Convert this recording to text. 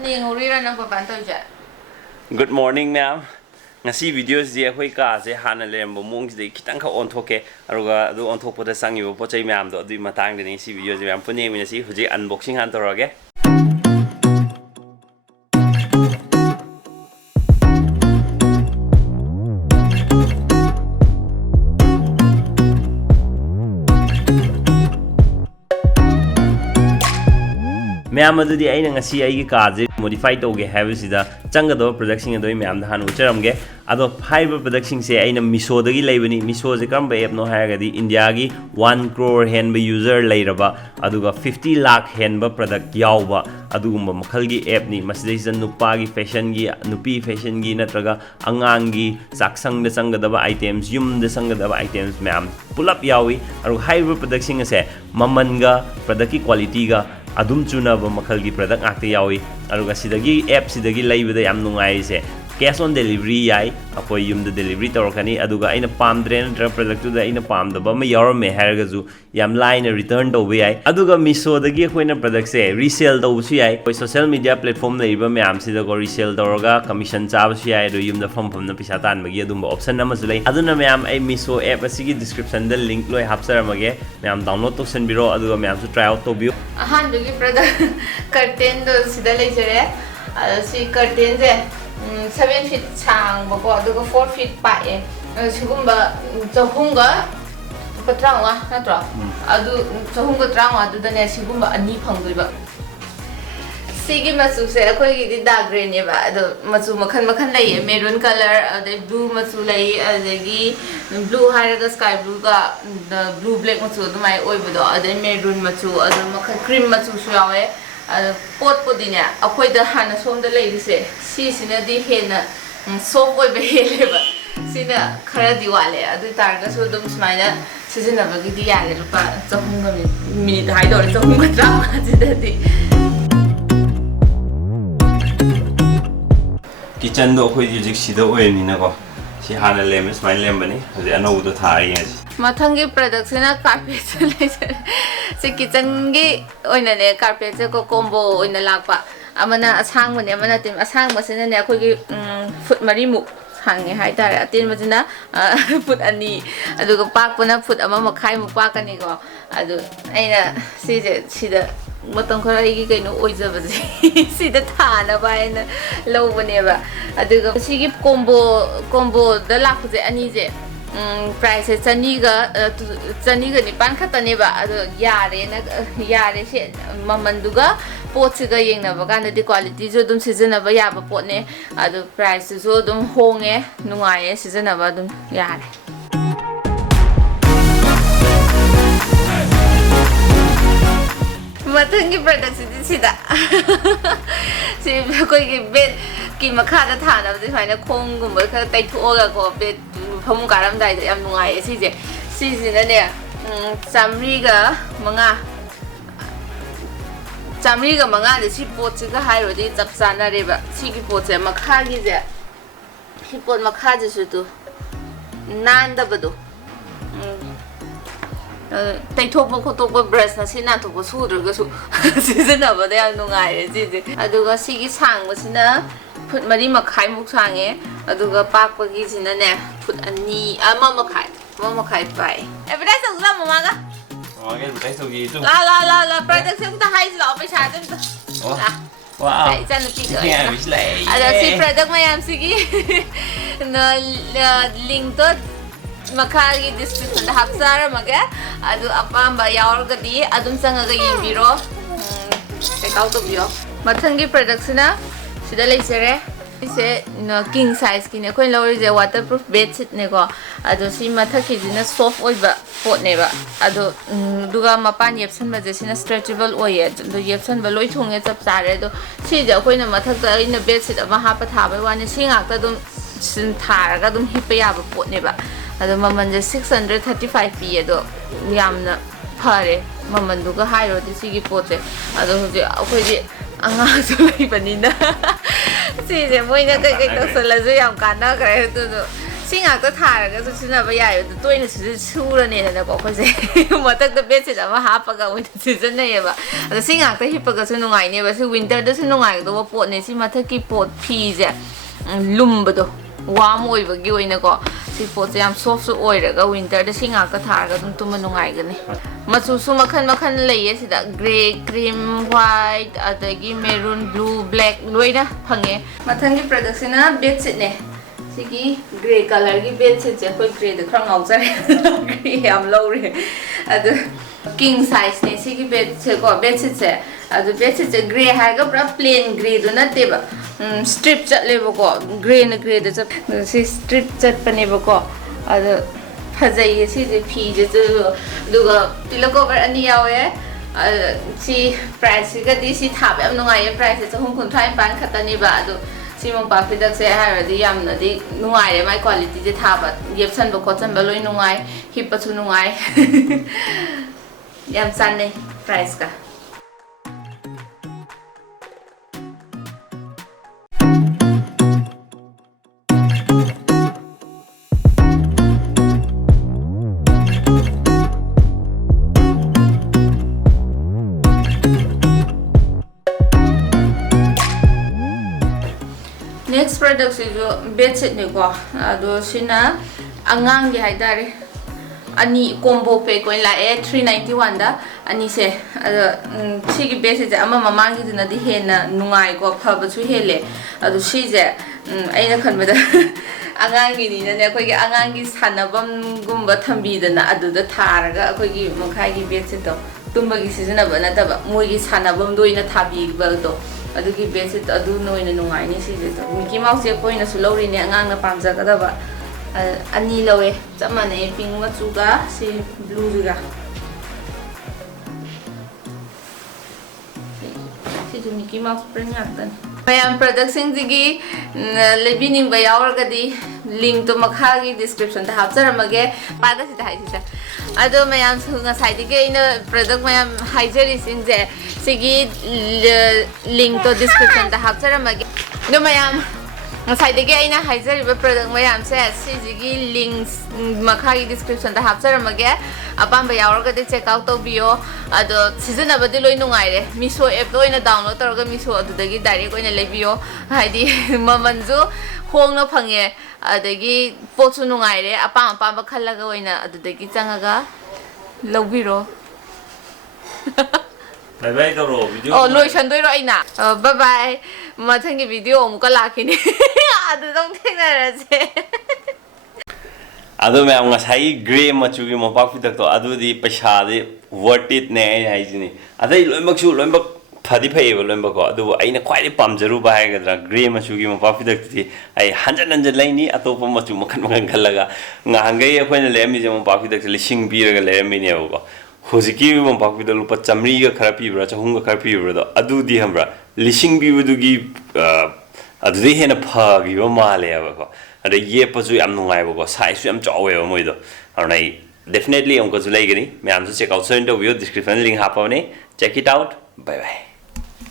Good morning, ma'am. Ngasi video je khoi ka je hana lem bo mong je kitang kha on thoke aruga du on thok poda sangi bo pochai ma'am do du matang de ni si video je ma'am pune mi si huji unboxing han torage. Ma'am adu di ai na ngasi ai ka je modify toge have sida changado production ado ma'am da han ucharamge ado fiber production se ai na Meesho dagi leibani Meesho je kamba app no hagadi India gi 1 crore hen user leiraba aduga 50 lakh hen product yawba adugumba makhal gi app ni masdai nupa gi fashion gi nupi fashion gi natraga angang gi saksang da sangadaba items yum da sangadaba items ma'am pull up yawi aru fiber production se mamanga product ki quality ga adum chuna ba makhal gi product akte yawi aruga sidagi app sidagi laibada yam nungai se cash on delivery yai akoi yum da delivery torkani aduga aina pamdre na product da aina pamda ba ma yawarme harga ju yam line return do yai aduga Meesho dagi khoina product se resell do su yai koi social media platform na iba me am sida ko resell dorga commission charge su yai do yum da from na pisa tan bagi adum option na ma zulai aduna me am ai Meesho app asigi description da link loi hapsaramage me am download to send biro aduga me am su try out to bio ahan dugi product curtain do sida lei jare si curtain je 7 feet chang bako aduga 4 feet pae sigumba chahunga patrangwa natro adu chahunga trangwa adu dane sigumba ani phangduiba sigi masu se akoi gi dark green ne ba adu masu makhan makhan lai maroon color ade blue masu lai adegi blue haraga sky blue ga blue black masu dumai oibudo ade maroon masu adu makhan cream masu su yawe pot podine akoi da hana som da lai se si sina di hena soft oi be heleba sina khara diwale adu targa so dum smaina sizina bagi di yale rupa chahunga minute hai dor chahunga drama jidadi kitchen do khoi ji sida oi ni na ko si hana lem smile lem bani hoje anau do thari ngai mathangi product sina carpet le se kitchen gi oina ne carpet se ko combo oina lakpa amana asang mane amana tim asang masina ne akhoi gi foot mari mu hangi hai tare atin majina foot ani aduga pak puna foot ama makhai mu pakani ko adu aina sije sida matang khara gi kaino oijaba ji sida thana baina lobane ba aduga sigi combo da lakuje ani je price chaniga nipan khatane ba adu yare se mamanduga potsiga yengna ba kan di quality jo dum season ba ya ba pot ne adu price jo dum honge nungaye season ba dum yare mathangi product sida si koi gi bed ki makha da thana ba faina khong gumba kha tai thuoga ko bed phom garam dai da yam nungai si je si na ne chamri ga manga de si pot si ga hai ro di chap sana re ba si ki pot se makha gi je si pot makha je su tu nan da ba do tai thok ba ko tok ba brush na si na thok ba su dur ga su si na ba da yam nungai re ji ji aduga si gi sang ba si na foot mari makhai muk sange aduga pak pa gi sina ne foot ani ama makhai pai every day sa mama ga okay butai so gi tu la product se ta hai la pa cha jan wow ai jan pi ga ada si product mayam sigi na link to makhagi description da hapsara maga adu apamba yaur ga di adum sanga ga yimbiro check out of yo mathangi product sina sida leisere ise king size ki ne koin lawri je waterproof bedsheet ne ko ado si mathaki jina soft oiba pot ne ba ado duga mapan yepsan ba je sina stretchable oye do yepsan ba loi thunge chap chare do si je koina mathak ta ina bedsheet ama ha pa tha ba wani singak ta dum sin thara ga dum hipa ya ba pot ne ba ado maman je 635 pi ado yamna phare maman duga hairo di sigi pot se ado hoje akoi di anga su lai banina si je moina kai kai to sala ju yam kana kare tu ꯁꯤ ꯉꯥꯛꯇ ꯊꯥꯔꯒꯁꯨ ꯁꯤꯖꯤꯟꯅꯕ ꯌꯥꯏ ꯑꯗꯨ ꯇꯣꯏꯅ ꯁꯨꯔꯅꯦꯅꯀꯣ ꯑꯩꯈꯣꯏꯁꯦ ꯃꯊꯛꯇ bedsheet ꯑꯃ ꯍꯥꯞꯄꯒ ꯑꯣꯏꯅ ꯁꯤꯖꯤꯟꯅꯩꯌꯦꯕ ꯑꯗꯣ ꯁꯤ ꯉꯥꯛꯇ ꯍꯤꯞꯄꯒꯁꯨ ꯅꯨꯡꯉꯥꯏꯅꯦꯕ ꯁꯤ ꯋꯤꯟꯇꯔꯗꯁꯨ ꯅꯨꯡꯉꯥꯏꯒꯗꯧꯕ ꯄꯣꯠꯅꯦ ꯁꯤ ꯃꯊꯛꯀꯤ ꯄꯣꯠ ꯐꯤꯁꯦ ꯂꯨꯝꯕꯗꯣ ꯋꯥꯔꯝ ꯑꯣꯏꯕꯒꯤ ꯑꯣꯏꯅꯀꯣ ꯁꯤ ꯄꯣꯠꯁꯦ ꯌꯥꯝ ꯁꯣꯐꯁꯨ ꯑꯣꯏꯔꯒ ꯋꯤꯟꯇꯔꯗ ꯁꯤ ꯉꯥꯛꯇ ꯊꯥꯔꯒ ꯑꯗꯨꯝ ꯇꯨꯝꯕ ꯅꯨꯡꯉꯥꯏꯒꯅꯤ ꯃꯆꯨꯁꯨ ꯃꯈꯜ ꯃꯈꯜ ꯂꯩꯌꯦ ꯁꯤꯗ ꯒ꯭ꯔꯦ ꯀ꯭ꯔꯤꯝ ꯋꯥꯏꯠ ꯑꯗꯒꯤ ꯃꯦꯔꯨꯟ ꯕ꯭ꯂꯨ ꯕ꯭ꯂꯦꯛ ꯂꯣꯏꯅ ꯐꯪꯉꯦ ꯃꯊꯪꯒꯤ ꯄ꯭ꯔꯗꯛꯁꯤꯅ ꯕꯦꯗꯁꯤꯠꯅꯦ सिगी ग्रे कलर की बेडशीट से कोई ग्रे द खरा ngauजरे ग्रे याम लौरे अदु किंग साइज ने सिगी बेड से को बेडशीट से अदु बेडशीट से ग्रे हागा पूरा प्लेन ग्रे दु नतेबा स्ट्रिप चलेबो को ग्रे न ग्रे द से स्ट्रिप चटपनेबो को अदु फजाइए सी जे फी जे दुगा पिलो कवर अनि यावे सी प्राइस का दी सी थाब याम नुंगाये प्राइस से 335 खतनीबा अदु सिमों पाफिदक से हारदी यामनदी नुंगाइरे माय क्वालिटी जे थाबा येपसन बो खोचन बलोय नुंगाइ हिपसु नुंगाइ याम साने प्राइस का नेक्स्ट प्रोडक्ट से जो बेडशीट ने को अदो सिना अंगांग गे हाइदारे अनि कॉम्बो पैक कोइन लाए 391 दा अनि से अदो सिगी बेडशीट अमा ममांग गी दिना दि हेना नुंगाइ को फबसु हेले अदो सिजे अइना खनबदा अंगांग गी नि ने अखोइ गे अंगांग गी सानबम गुम्बा थंबीदना अदुदा थारगा अखोइ गी मखाइ गी बेडशीट तो तुम्बगी सिजनबा नतबा मोइगी सानबम दोइना थाबीबदो अदुगी बेडशीट अदु नोइना नुंगाइनि सिजे तो मिकी माउस जे कोइना सु लौरिने अंगांगना पामजगदबा अनि लवे चमने पिंक मचुगा सि ब्लू जुगा सि जो मिकी माउस प्रिंट याक्तन मयाम प्रोडक्ट सिंग जिगी लेबिनिंग बा यावरगदी लिंक तो मखागी डिस्क्रिप्शन ता हापचरमगे पादा सिदा हाइसिसा अदो मयाम सुंगा साइदिगे इन प्रोडक्ट मयाम हाइजरी सिंजे सिगी लिंक तो डिस्क्रिप्शन ता हापचरमगे नो मयाम साइदिगे आइना हाइजरीबा प्रोडक्ट मयाम से सिजिगी लिंक्स मखागी डिस्क्रिप्शन ता हापचरमगे अपाम्बा यावरगदी चेक आउट तोबियो अदो सिजनबदि लोइ नुंगाइरे मीशो एप लोइना डाउनलोड तौरगा मीशो अदुदगी डायरेक्ट ओइना लेबियो हाइदि ममनजु होंगनो फंगे अदगी पोचु नुंगाइरे अपाम अपाम खल्लगा ओइना अदुदगी चंगागा लौबिरो बाय बाय करो वीडियो ओ लोइसनदोइरो आइना बाय बाय मथंगी वीडियो अमुका लाखिनि अदुदम थेंनारसे अदो मैं ngasai grey machugi mopak pitak to adudi paisa de worth it ne haijini adai loimak su loimak phadi phaiba loimak ko adu aina khwai de pamjaru ba haigadra grey machugi mopak pitak ti ai hanjan hanjan laini atopa machu makan makan khalaga ngangai akoina lemi je mopak pitak lising biraga lerami ne ko hojiki mopak pitak lupa chamri ga khara pibra chahung ga khara pibra do adudi hambra lising bibudugi adudi hena phagi ba male aba ko अरे ये पसु याम नुंगाइबो को size याम चावेबो मोइदो अरनाइ definitely हमको जुलाइगनी मैं आमसे check out so interview description link हापावने check it out bye bye